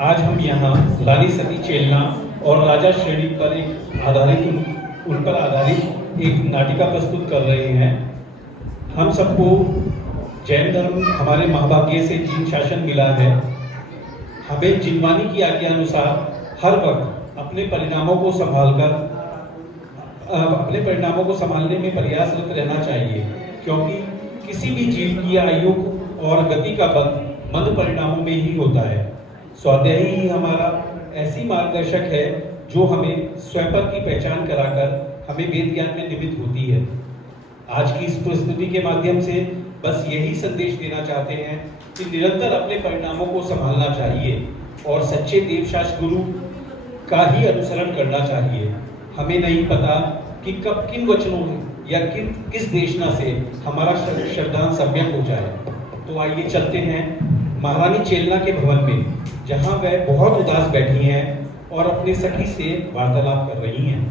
आज हम यहाँ रानी सती चेलना और राजा श्रेणी पर उन पर आधारित एक नाटिका प्रस्तुत कर रहे हैं। हम सबको जैन धर्म हमारे महाभाग्य से जीन शासन मिला है। हमें जिनवानी की आज्ञा अनुसार हर वक्त अपने परिणामों को संभालने में प्रयासरत रहना चाहिए, क्योंकि किसी भी जीव की आयु और गति का बंध मंद परिणामों में ही होता है। स्वाध्याय ही हमारा ऐसी मार्गदर्शक है जो हमें स्वयं की पहचान कराकर हमें वेद ज्ञान में निमित्त होती है। आज की इस प्रस्तुति के माध्यम से बस यही संदेश देना चाहते हैं कि निरंतर अपने परिणामों को संभालना चाहिए और सच्चे देवशास्त्र गुरु का ही अनुसरण करना चाहिए। हमें नहीं पता कि कब किन वचनों या किस देशना से हमारा श्रद्धांत सम्यक हो जाए। तो आइए चलते हैं महारानी चेलना के भवन में, जहां वह बहुत उदास बैठी हैं और अपने सखी से वार्तालाप कर रही हैं।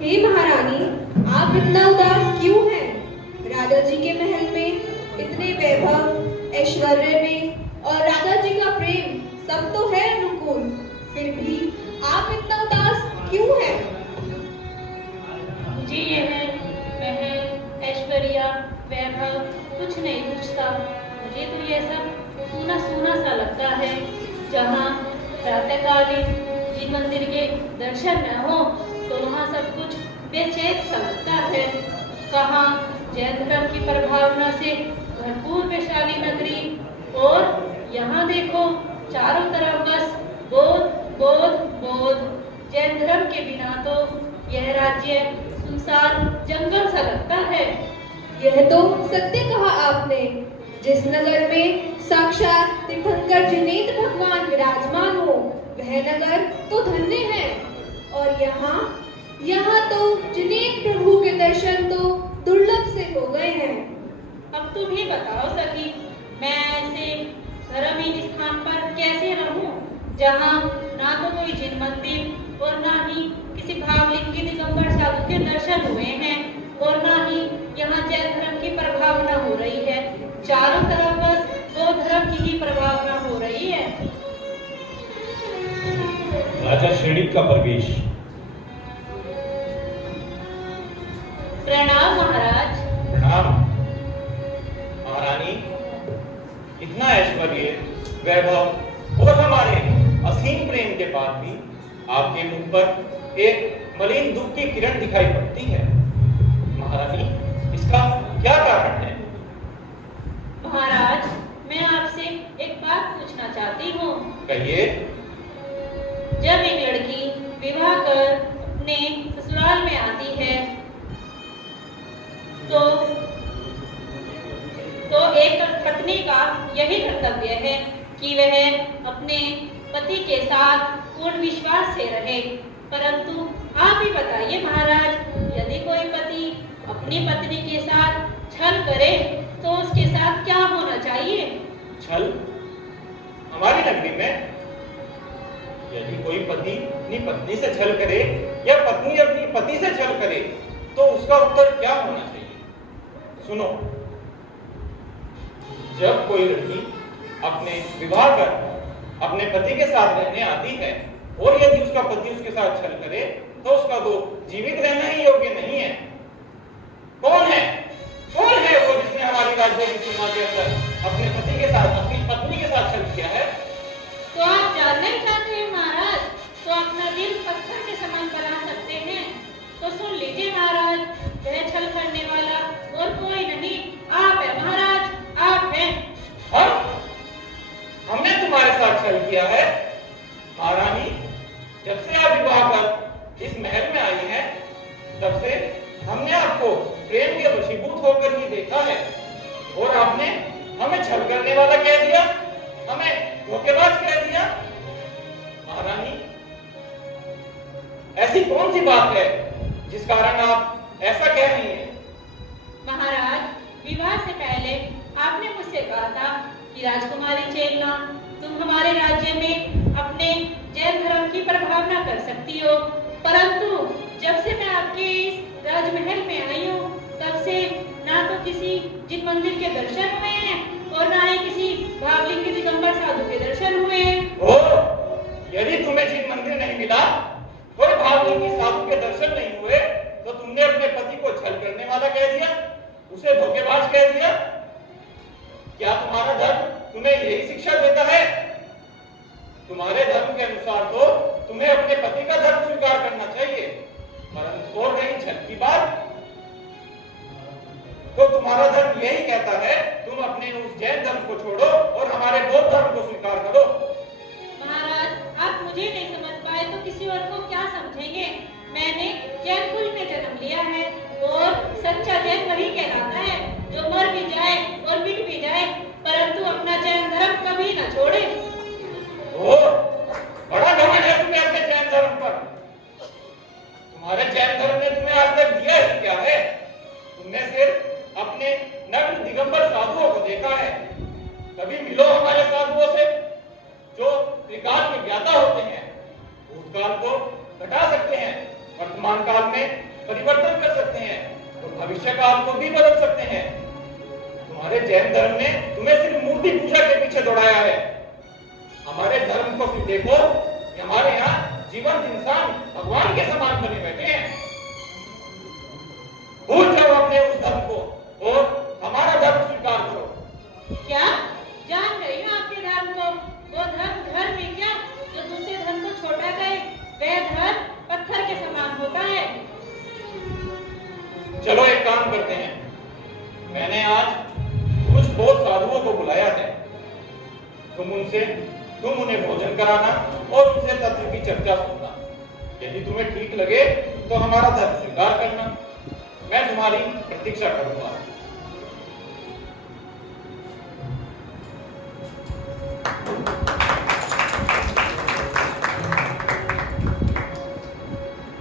हे महारानी, आप इतना उदास क्यों हैं? राजा जी के महल में इतने वैभव, ऐश्वर्य में और राजा जी का प्रेम सब तो है अनुकूल, फिर भी आप इतना उदास क्यों हैं? मुझे यह महल, ऐश्वर्य, वैभव कुछ नहीं पूछता। मुझे तो यह सब सूना सूना सा लगता है। जहाँ प्रातःकालीन जिन मंदिर के दर्शन न हो तो वहाँ सब कुछ बेचैन सा लगता है। कहाँ जैन धर्म की प्रभावना से भरपूर वैशाली नगरी, और यहाँ देखो चारों तरफ बस बोध बोध बोध। जैन धर्म के बिना तो यह राज्य सुनसान जंगल सा लगता है। यह तो सत्य कहा आपने। जिस नगर में साक्षात तीर्थंकर जिनेंद्र भगवान विराजमान हो वह नगर तो धन्य है। और यहाँ तो जिनेंद्र प्रभु के दर्शन तो दुर्लभ से हो गए हैं। अब तुम ही बताओ सखी, मैं ऐसे धर्महीन स्थान पर कैसे रहूं, जहाँ ना तो कोई जिन मंदिर और ना ही किसी भावलिंगी दिगंबर साधु के दर्शन हुए हैं, और ना ही यहाँ जैन धर्म की प्रभावना हो रही है। चारों तरफ बस बौद्ध धर्म की ही प्रभावना हो रही है। राजा श्रेणी का प्रवेश। प्रणाम महाराज। प्रणाम महारानी। इतना ऐश्वर्य, वैभव और हमारे असीम प्रेम के बाद भी आपके मुख पर एक मलिन दुख की किरण दिखाई पड़ती है। महारानी, इसका क्या कारण है? महाराज, मैं आपसे एक बात पूछना चाहती हूँ। कहिए। जब एक लड़की विवाह कर अपने ससुराल में आती है तो एक पत्नी का यही कर्तव्य है कि वह अपने पति के साथ पूर्ण विश्वास से रहे। परंतु आप ही बताइए महाराज, यदि कोई पति अपनी पत्नी के साथ छल करे तो उसके साथ क्या होना चाहिए? छल? हमारी नगरी में यदि कोई पति अपनी पत्नी से छल करे या पत्नी अपनी पति से छल करे तो उसका उत्तर क्या होना चाहिए? सुनो, जब कोई लड़की अपने विवाह कर अपने पति के साथ रहने आती है और यदि उसका पति उसके साथ छल करे तो उसका तो जीवित रहना ही योग्य नहीं है। कौन है वो जिसने हमारी राज्य की सीमा के अंदर अपने पति के साथ अपनी पत्नी के साथ छल किया है? तो आप जानना ही चाहते हैं महाराज, तो अपना दिल पत्थर के समान बना सकते हैं। तो सुन लीजिए महाराज, वह छल करने वाला और कोई नहीं, आप है महाराज, आप हैं। हमने तुम्हारे साथ छल किया है? महारानी, जब से आप विवाह कर इस महल में आई हैं, तब से हमने आपको प्रेम के वशीभूत होकर ही देखा है, और आपने हमें छल करने वाला कह दिया, हमें धोखेबाज कह दिया। महारानी, ऐसी कौन सी बात है जिस कारण आप ऐसा कह रही हैं? महाराज, विवाह से पहले आपने मुझसे कहा था कि राजकुमारी चेलना, तुम हमारे राज्य में अपने जैन धर्म की प्रभावना कर सकती हो। परंतु जब से मैं आपके इस राजमहल में आई हूँ, तब से ना तो किसी जिन मंदिर के दर्शन हुए हैं भावलिंगी दिगंबर साधु के दर्शन हुए। ओ, यदि तुम्हें जिन मंदिर नहीं मिला, कोई भावलिंगी साधु के दर्शन नहीं हुए, तो तुमने अपने पति को छल करने वाला कह दिया, उसे धोखेबाज कह दिया। क्या तुम्हारा धर्म तुम्हें यही शिक्षा देता है? तुम्हारे धर्म के अनुसार तो तुम्हें अपने पति का धर्म स्वीकार करना चाहिए, परंतु और रही छल की बात, तो तुम्हारा धर्म यही कहता है तुम अपने उस जैन धर्म को छोड़ो और हमारे बौद्ध धर्म को स्वीकार करो। महाराज, आप मुझे नहीं समझ पाए तो किसी और को क्या समझेंगे? मैंने जैन कुल में जन्म लिया है और सच्चा जैन वही कहलाता है जो मर भी जाए और मिट भी जाए, परंतु अपना जैन धर्म कभी न छोड़े। ओ, बड़ा घमंड है तुम्हें अपने जैन धर्म पर। तुम्हारे जैन धर्म ने तुम्हें आज तक दिया ही क्या है? तुमने सिर्फ अपने नग्न दिगंबर साधुओं को देखा है। कभी मिलो हमारे साधुओं से जो त्रिकाल के ज्ञाता होते हैं, भूतकाल को घटा सकते हैं, वर्तमान काल में परिवर्तन कर सकते हैं और भविष्य काल को भी बदल सकते हैं। तुम्हारे जैन धर्म ने तुम्हें सिर्फ मूर्ति पूजा के पीछे दौड़ाया है। हमारे धर्म को फिर देखो, हमारे यहाँ जीवंत इंसान भगवान के समान बने बैठे हैं। भूल जाओ अपने उस धर्म को और हमारा धर्म स्वीकार करो। क्या जान रही हूँ आपके धर्म को? वो धर्म में क्या जो दूसरे धर्म को छोटा गए, वह धर्म पत्थर के समान होता है। चलो एक काम करते हैं, मैंने आज कुछ बौद्ध साधुओं को बुलाया है। तुम उन्हें भोजन कराना और उनसे तत्व की चर्चा सुनना। यदि तुम्हें ठीक लगे तो हमारा धर्म स्वीकार करना। मैं तुम्हारी प्रतीक्षा करूंगा।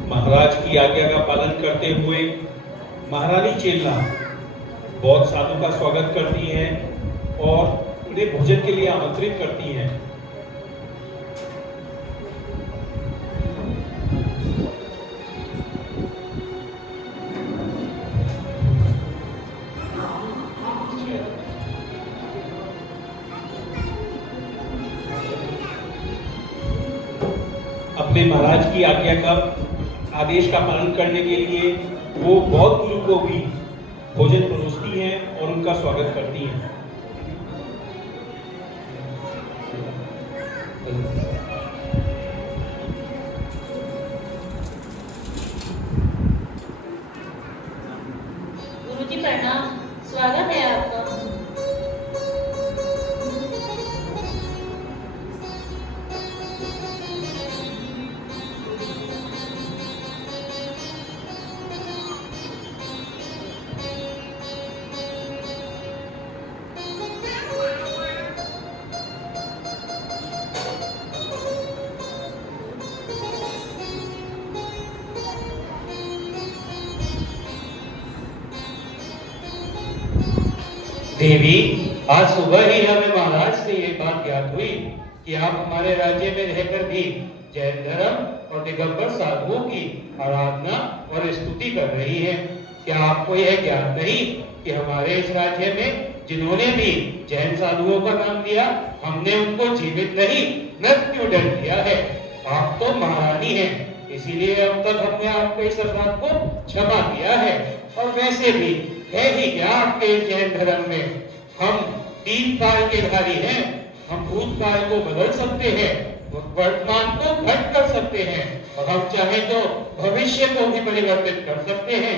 महाराज की आज्ञा का पालन करते हुए महारानी चेल्ला बौद्ध साधु का स्वागत करती हैं और उन्हें भोजन के लिए आमंत्रित करती हैं। अपने महाराज की आज्ञा का आदेश का पालन करने के लिए वो बौद्ध गुरु को भी भोजन परोसती हैं और उनका स्वागत करती हैं। गुरुजी प्रणाम, स्वागत है आपका। देवी, आज सुबह ही हमें महाराज से ये बात ज्ञात हुई कि आप हमारे राज्य में रहकर भी जैन धर्म और दिगंबर साधुओं की आराधना और स्तुति कर रही हैं। क्या आपको यह ज्ञात नहीं कि हमारे इस राज्य में जिन्होंने भी जैन साधुओं का नाम लिया, हमने उनको जीवित नहीं मृत्युदंड दिया है। आप तो महारानी हैं, इसीलिए अब तक हमने आपको इस अपराध को क्षमा किया है। और वैसे भी है ही क्या आपके जैन धर्म में, हम 3 काल के धारी हैं। हम भूतकाल को बदल सकते हैं, वर्तमान को घट कर सकते हैं और हम चाहे तो भविष्य को भी परिवर्तित कर सकते हैं।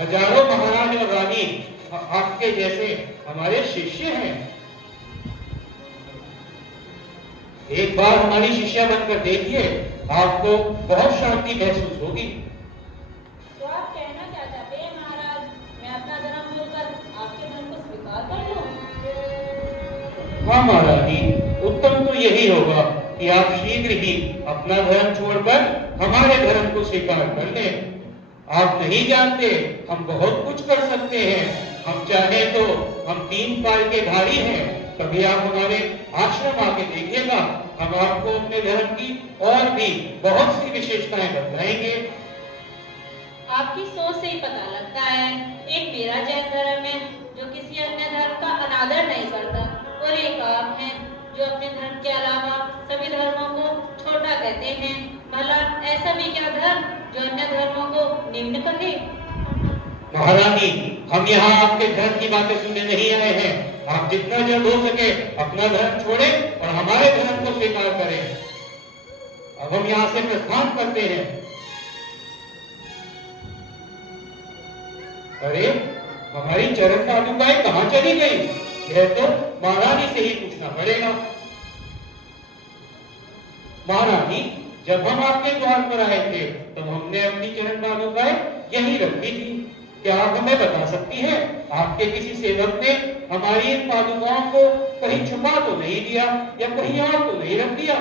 हजारों महाराज और रानी आपके जैसे हमारे शिष्य हैं। एक बार हमारी शिष्या बनकर देखिए, आपको बहुत शांति महसूस होगी। तो आप कहना क्या चाहते हैं महाराज? मैं अपना धर्म भूलकर आपके धर्म को स्वीकार कर लूं? हाँ महारानी, उत्तम तो यही होगा कि आप शीघ्र ही अपना धर्म छोड़कर हमारे धर्म को स्वीकार कर लें। आप नहीं जानते, हम बहुत कुछ कर सकते हैं। हम चाहे तो हम 3 काल के धारी हैं। कभी आप हमारे आश्रम आके देखिएगा, हम आपको अपने धर्म की और भी बहुत सी विशेषताएं बताएंगे। आपकी सोच से ही पता लगता है। एक मेरा जैन धर्म है जो किसी अन्य धर्म का अनादर नहीं करता, और एक आप महारानी, हम यहाँ आपके धर्म की बातें सुनने नहीं आए हैं। आप जितना जल्द हो सके अपना धर्म छोड़ें और हमारे धर्म को स्वीकार करें। अब हम यहाँ से प्रस्थान करते हैं। अरे, हमारी चरण पादुकाएं कहाँ चली गई? यह तो महारानी से ही पूछना पड़ेगा। महारानी, जब हम आपके द्वार पर आए थे तब हमने अपनी चरण पादुकाएं यहीं रखी थी। क्या आप हमें बता सकती हैं, आपके किसी सेवक ने हमारी इन पादुकाओं को कहीं छुपा तो नहीं दिया या कहीं और तो नहीं रख दिया?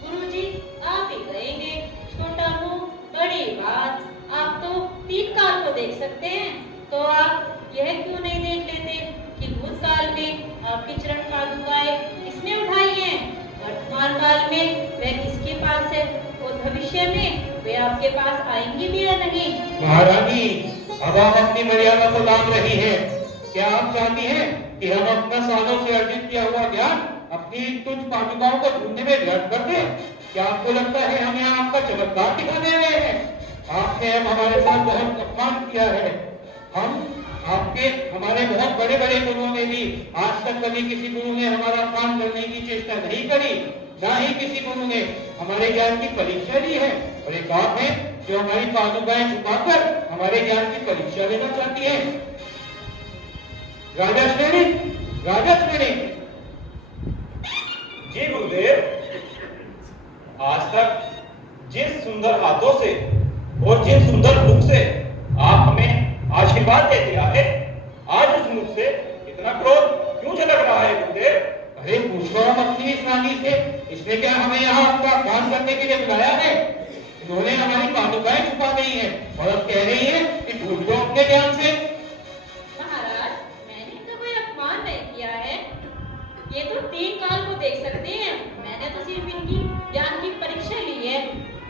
गुरुजी, आप ही कहेंगे। छोटा मुंह बड़ी बात। आप तो 3 काल को देख सकते हैं, तो आप यह क्यों नहीं देख लेते कि भूतकाल में आपकी चरण पादुकाएं किसने उठाई हैं, वर्तमान काल में वह किसके पास है और भविष्य में वे आपके पास आएंगी भी या नहीं? महारानी, अब आप अपनी मर्यादा को लांघ रही हैं। क्या आप चाहती हैं कि हम अपना सालों से अर्जित किया हुआ ज्ञान अपनी तुझ पादुकाओं को ढूंढने में व्यर्थ कर दें? क्या आपको लगता है हम यहाँ आपका चमत्कार दिखाने आए हैं? आपने अब हमारे साथ बहुत अपमान किया है। हमारे बहुत बड़े बड़े गुरुओं ने भी आज तक कभी किसी गुरु ने हमारा अपमान करने की चेष्टा नहीं करी, ना ही किसी गुरु ने हमारे ज्ञान की परीक्षा ली है। और एक आप है जो हमारी पादुकाएं छुपाकर हमारे ज्ञान की परीक्षा लेना चाहती है। राजा श्रेणी, राजा श्रेणी। जी गुरुदेव, आज तक जिन सुंदर हाथों से और जिन सुंदर मुख से आप हमें आशीर्वाद देते आए, आज उस मुख से इतना क्रोध क्यों झलक रहा है गुरुदेव? अरे पूछो हम अपनी इस रानी से, इसने क्या हमें यहाँ आपका अपमान करने के लिए बुलाया है? इन्होंने हमारी पादुकाएं छुपा दी हैं और अब कह रही है कि ढूंढ लो अपने ज्ञान से। महाराज, मैंने इनका कोई अपमान नहीं किया है। ये तो 3 काल को देख सकते हैं। मैंने तो सिर्फ इनकी ज्ञान की परीक्षा ली है।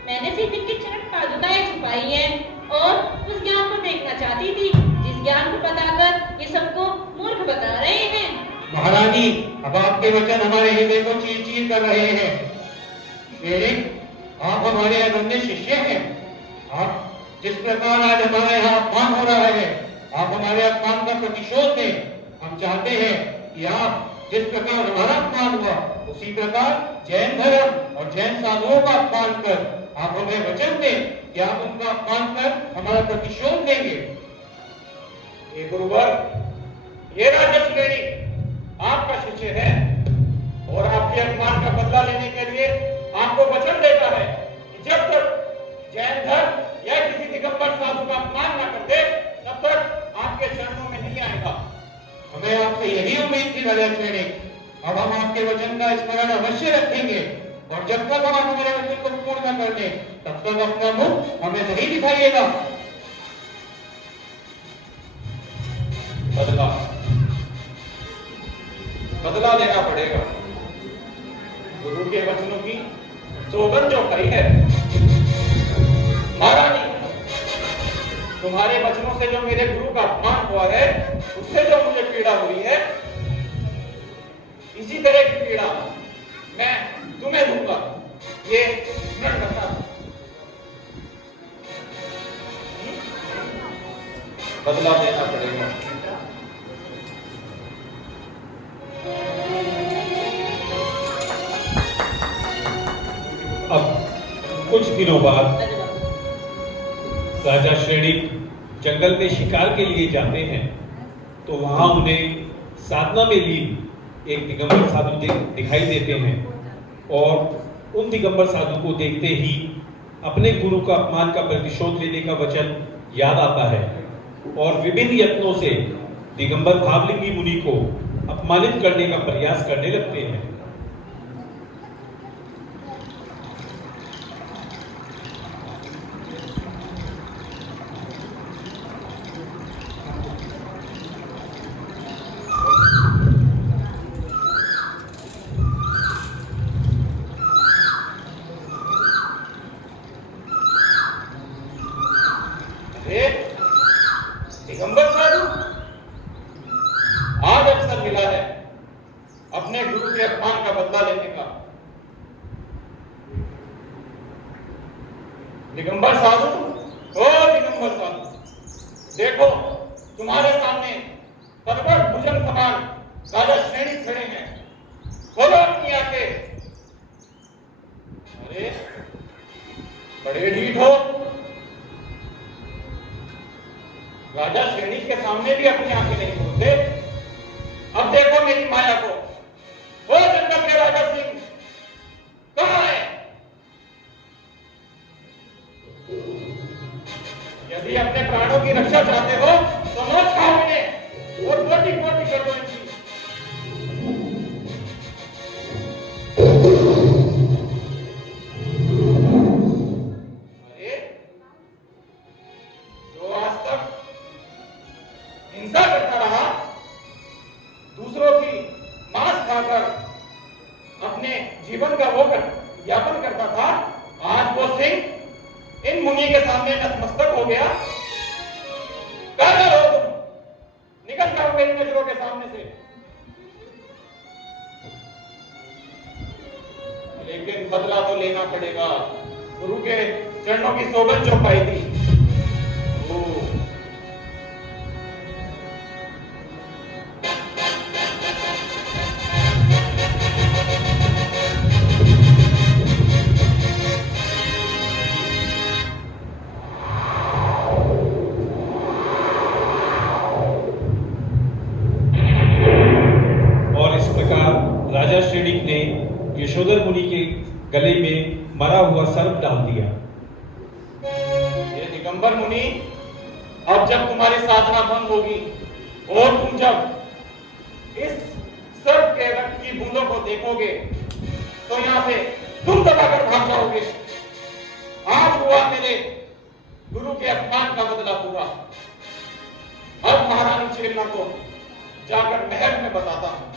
मैंने सिर्फ इनकी चरण पादुकाएं छुपाई हैं और उस ज्ञान को देखना चाहती थी जिस ज्ञान को बताकर ये सबको मूर्ख बता रहे हैं। महारानी, अब आपके वचन हमारे हृदय को चीर चीर कर रहे हैं। श्रेणी, आप हमारे अनन्य शिष्य हैं। आप जिस प्रकार आज हमारा यहाँ अपमान हो रहा है, आप हमारे अपमान का प्रतिशोध दें। हम चाहते हैं कि आप जिस प्रकार हमारा अपमान हुआ उसी प्रकार जैन धर्म और जैन साधुओं का अपमान कर आप हमें वचन दें कि आप उनका अपमान कर हमारा प्रतिशोध देंगे। ये गुरुवर, ये राजा श्रेणी आपका शिष्य है और आपके अपमान का बदला लेने के लिए आपको वचन देता है कि जब तक जैन धर्म या किसी दिगंबर साधु का अपमान न कर दे तब तक आपके चरणों में नहीं आएगा। हमें आपसे यही उम्मीद थी राजा श्रेणी। अब हम आपके वचन का स्मरण अवश्य रखेंगे और जब तक हम हमारे वचन को पूर्ण न कर दें तब तक अपना मुख हमें नहीं दिखाइएगा। बदला लेना पड़ेगा। गुरु के वचनों की सौगंध जो खाई है। महारानी, तुम्हारे वचनों से जो मेरे गुरु का अपमान हुआ है, उससे जो मुझे पीड़ा हुई है, इसी तरह की पीड़ा मैं तुम्हें दूंगा। ये स्मरण रखना। बदला देना पड़ेगा। अब कुछ दिनों बाद राजा श्रेणी जंगल में शिकार के लिए जाते हैं, तो वहां उन्हें साधना में लीन एक दिगंबर साधु दिखाई देते हैं और उन दिगंबर साधु को देखते ही अपने गुरु का अपमान का प्रतिशोध लेने का वचन याद आता है और विभिन्न यत्नों से दिगंबर भावलिंगी मुनि को अपमानित करने का प्रयास करने लगते हैं। दिगंबर साधु, आज अवसर मिला है अपने गुरु के अपमान का बदला लेने का। दिगंबर साधु, ओ दिगंबर साधु, देखो तुम्हारे सामने परवट भुजंग समान राजा श्रेणी खड़े हैं। खोलो अपनी आंखें। अरे बड़े ढीठ हो। राजा श्रेणी के सामने भी अपनी आंखें नहीं खोलते। अब देखो मेरी माया को। वो जंगल के राजा सिंह कहां है? यदि अपने प्राणों की रक्षा चाहते हो तो मौत खाओ इन्हें और कोटि कोटि कर दो इनकी। अरे जो आज तक हिंसा करता रहा, दूसरों की मांस खाकर अपने जीवन का वो यापन करता था, आज वो सिंह इन मुनि के सामने नतमस्तक हो गया। कहाँ हो तुम? निकल जाओ मेरी नजरों के सामने से। लेकिन बदला तो लेना पड़ेगा। गुरु के चरणों की सोगंद जो पाई थी। राजा श्रेणिक ने यशोधर मुनि के गले में मरा हुआ सर्प डाल दिया। ये दिगंबर मुनि, अब जब तुम्हारी साधना भंग होगी और तुम जब इस सर्प के रक्त की बूंदों को देखोगे तो यहां से तुम दबाकर भाग जाओगे। आज हुआ मेरे गुरु के अपमान का बदला पूरा। अब महारानी चेलना को जाकर महल में बताता हूं।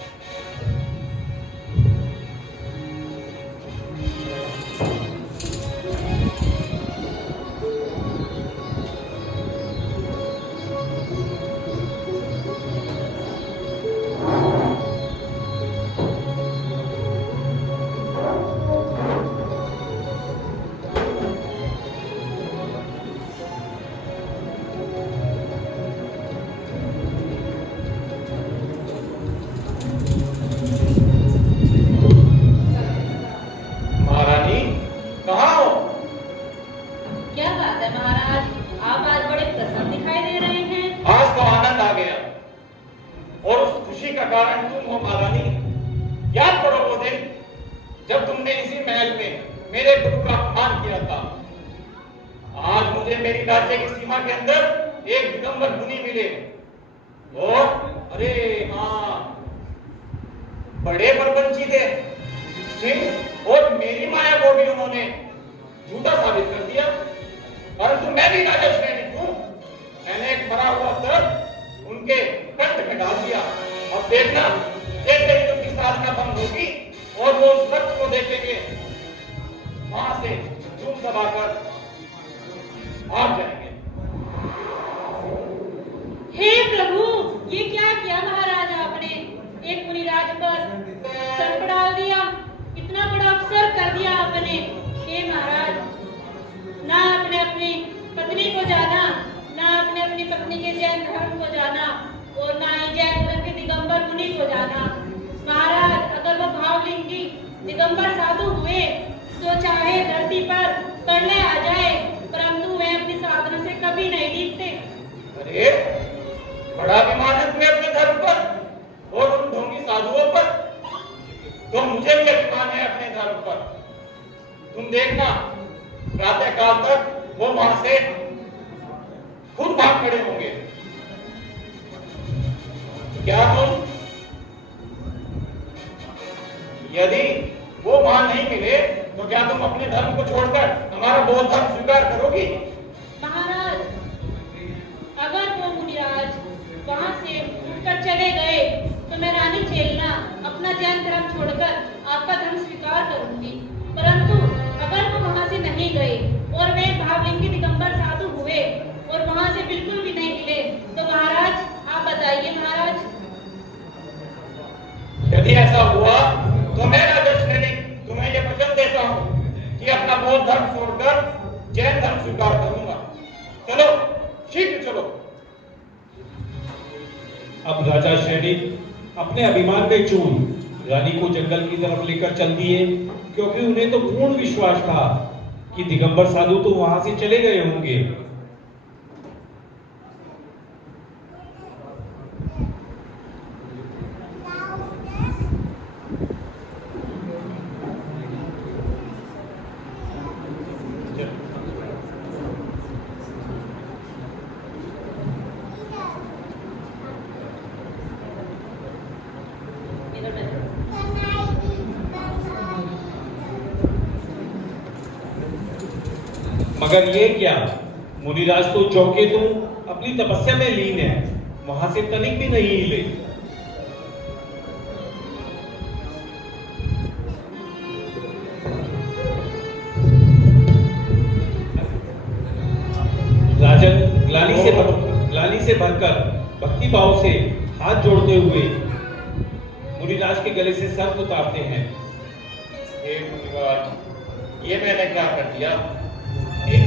राज्य की सीमा के अंदर एक दिगंबर मुनि मिले और अरे हाँ बड़े परपंची थे सिंह, और मेरी माया को भी उन्होंने झूठा साबित कर दिया। परंतु मैं भी राजा श्रेणी हूं। मैंने एक मरा हुआ सर्प उनके कंठ में डाल दिया। अब देखना जैसे ही उनकी साधना भंग होगी और वो उस रक्त को देखेंगे, वहां से धूम दबाकर भाग जाएंगे। हे प्रभु, ये क्या किया महाराज आपने? एक मुनिराज पर सर्प डाल दिया, इतना बड़ा अवसर कर दिया आपने। हे महाराज, ना आपने अपनी पत्नी को जाना, ना आपने अपनी पत्नी के जैन धर्म को जाना, और ना ही जैन धर्म के दिगंबर मुनि को जाना। महाराज, अगर वो भावलिंगी दिगंबर साधु हुए तो चाहे धरती पर प्रलय आ जाए, परंतु वे अपनी साधना से कभी नहीं डीबते। अरे बड़ा अभिमान है तुम्हें अपने धर्म पर और उन ढोंगी साधुओं पर, तो मुझे भी अभिमान है अपने धर्म पर। तुम देखना प्रातः काल तक वो वहां से खुद भाग खड़े होंगे। क्या तुम यदि वो वहां नहीं मिले तो क्या तुम अपने धर्म को छोड़कर हमारा बौद्ध धर्म स्वीकार करोगी? महाराज, अगर वो मुनिराज वहां से उठकर चले गए तो मैं रानी चेलना अपना जैन धर्म छोड़कर आपका धर्म स्वीकार करूंगी। परंतु अगर वो वहां से नहीं गए और वे भावलिंगी दिगंबर साधु हुए और वहां से बिल्कुल भी नहीं मिले, तो महाराज आप बताइए। महाराज, यदि ऐसा हुआ तो मैं राजा श्रेणी तुम्हें यह वचन देता हूं कि अपना बौद्ध धर्म छोड़कर जैन धर्म स्वीकार करूंगा। चलो शीघ्र चलो। अब राजा शैनिक अपने अभिमान में चूर रानी को जंगल की तरफ लेकर चल दिए, क्योंकि उन्हें तो पूर्ण विश्वास था कि दिगंबर साधु तो वहां से चले गए होंगे। मगर ये क्या, मुनिराज तो चौके तुम अपनी तपस्या में लीन है, वहां से तनिक भी नहीं हिले। राजन ग्लानि से भरकर भक्ति भाव से हाथ जोड़ते हुए मुनिराज के गले से सर उतारते हैं। हे मुनिराज, ये मैंने क्या कर दिया? एक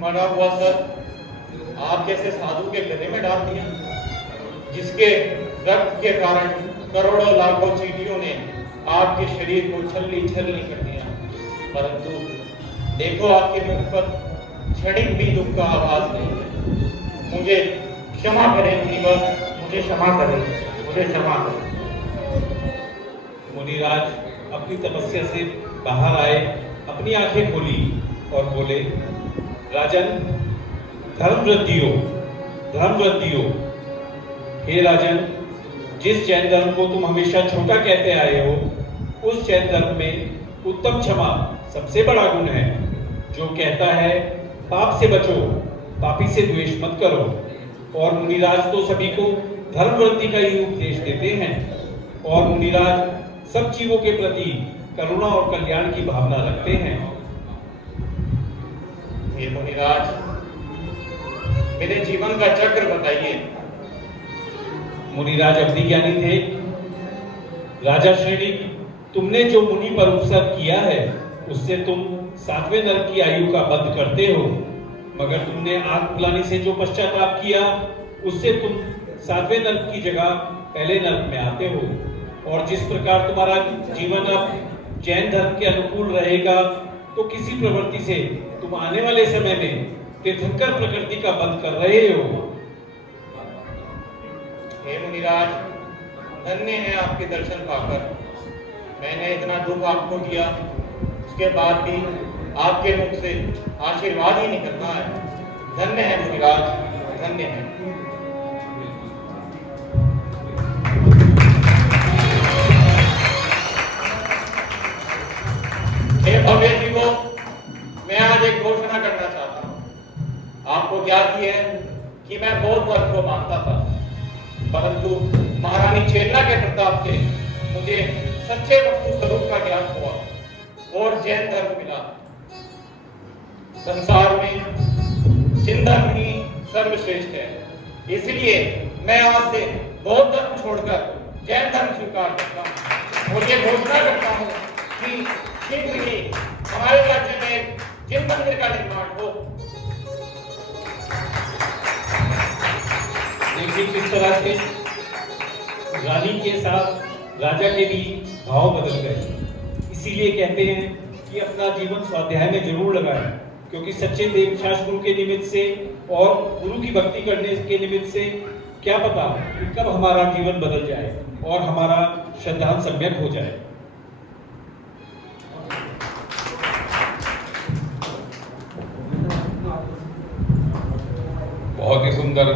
मरा हुआ सर आप जैसे साधु के गले में डाल दिया, जिसके रक्त के कारण करोड़ों लाखों चींटियों ने आपके शरीर को छलनी कर दिया, परंतु देखो आपके मुख पर क्षणिक भी दुख का आवाज नहीं है। मुझे क्षमा करें धीवर, मुझे क्षमा करें, मुझे क्षमा करें। मुनिराज अपनी तपस्या से बाहर आए, अपनी आंखें खोली और बोले, राजन, धर्म वृद्धि हो। हे राजन, जिस जैन धर्म को तुम हमेशा छोटा कहते आए हो, उस जैन धर्म में उत्तम क्षमा सबसे बड़ा गुण है, जो कहता है पाप से बचो, पापी से द्वेष मत करो। और मुनिराज तो सभी को धर्म वृद्धि का ही उपदेश देते हैं, और मुनिराज सब जीवों के प्रति करुणा और कल्याण की भावना रखते हैं। हे मुनिराज, मेरे जीवन का चक्र बताइए। मुनिराज अवधिज्ञानी थे। राजा श्रेणी, तुमने जो मुनि पर उपसर्ग किया है, उससे तुम 7वें नरक की आयु का बंध करते हो, मगर तुमने आत्मग्लानि से जो पश्चाताप किया, उससे तुम 7वें नरक की जगह पहले नरक में आते हो। और जिस प्रकार तुम्हारा जीवन अब जैन धर्म के अनुकूल रहेगा, तो किसी प्रवृत्ति से तुम आने वाले समय में तीर्थंकर प्रकृति का वध कर रहे हो। हे मुनिराज, धन्य है आपके दर्शन पाकर। मैंने इतना दुख आपको दिया, उसके बाद भी आपके मुख से आशीर्वाद ही निकलना है। धन्य है मुनिराज, धन्य है। हे भव्य जीवों, मैं आज एक घोषणा करना चाहता हूँ। आपको ज्ञात ही है कि मैं बौद्ध धर्म को मानता था, परंतु महारानी चेतना के प्रताप से मुझे सच्चे वस्तु स्वरूप का ज्ञान हुआ और जैन धर्म मिला। संसार में जिन धर्म ही सर्वश्रेष्ठ है, इसलिए मैं आज से बौद्ध धर्म छोड़कर जैन धर्म स्वीकार करता हूँ और ये घोषणा करता हूँ कि शीघ्र ही हमारे राज्य में जिन मंदिर का निर्माण हो। देखिए किस तरह से रानी के साथ राजा के भी भाव बदल गए। इसीलिए कहते हैं कि अपना जीवन स्वाध्याय में जरूर लगाएं, क्योंकि सच्चे देव शास्त्र के निमित्त से और गुरु की भक्ति करने के निमित्त से क्या पता कि कब हमारा जीवन बदल जाए और हमारा श्रद्धांत सम्यक हो जाए। बहुत ही सुंदर